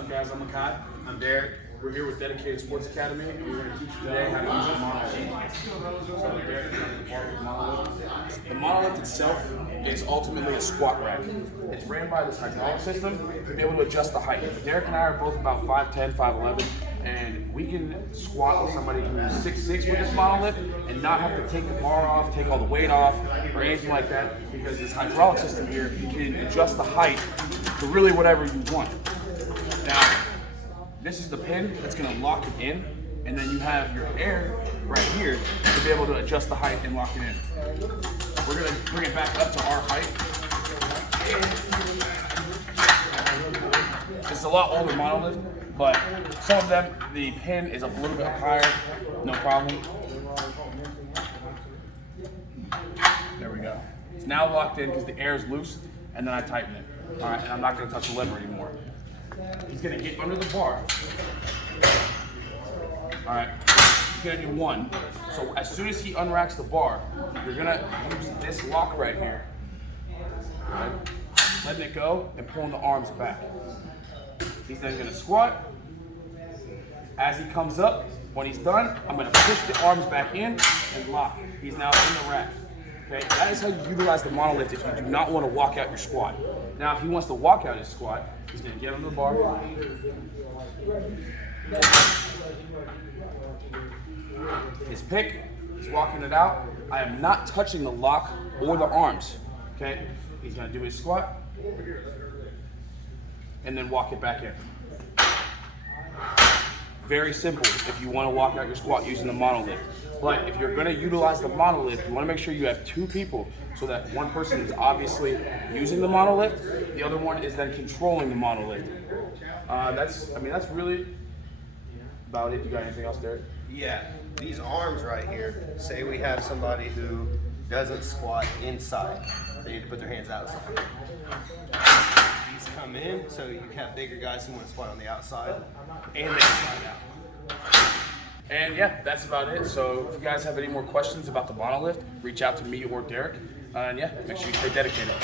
up, guys? I'm Makai. I'm Derek. We're here with Dedicated Sports Academy, and we're going to teach you today how to use the Monolift. So, Derek, the Monolift itself is ultimately a squat rack. It's ran by this hydraulic system to be able to adjust the height. Derek and I are both about 5'10", 5'11", and we can squat with somebody who's 6'6" with this Monolift and not have to take the bar off, take all the weight off, or anything like that, because this hydraulic system here, you can adjust the height to really whatever you want. Now, this is the pin that's going to lock it in, and then you have your air right here to be able to adjust the height and lock it in. We're going to bring it back up to our height. It's a lot older Monolift, but some of them, the pin is a little bit higher, no problem. There we go. It's now locked in because the air is loose, and then I tighten it. All right, and I'm not going to touch the lever anymore. He's going to get under the bar. All right, he's going to do one. So as soon as he unracks the bar, you're going to use this lock right here. Right? Letting it go and pulling the arms back. He's then going to squat. As he comes up, when he's done, I'm going to push the arms back in and lock. He's now in the rack. Okay, that is how you utilize the Monolift if you do not want to walk out your squat. Now, if he wants to walk out his squat, he's going to get under the bar. His pick, he's walking it out. I am not touching the lock or the arms. Okay, he's going to do his squat and then walk it back in. Very simple if you want to walk out your squat using the Monolift. But if you're going to utilize the Monolift, you want to make sure you have two people so that one person is obviously using the Monolift, the other one is then controlling the Monolift. That's really about it. You got anything else, Derek? Yeah, these arms right here, say we have somebody who doesn't squat inside. They need to put their hands outside. These come in, so you have bigger guys who want to squat on the outside, and they slide out. And yeah, that's about it. So if you guys have any more questions about the Monolift, reach out to me or Derek. And yeah, make sure you stay dedicated.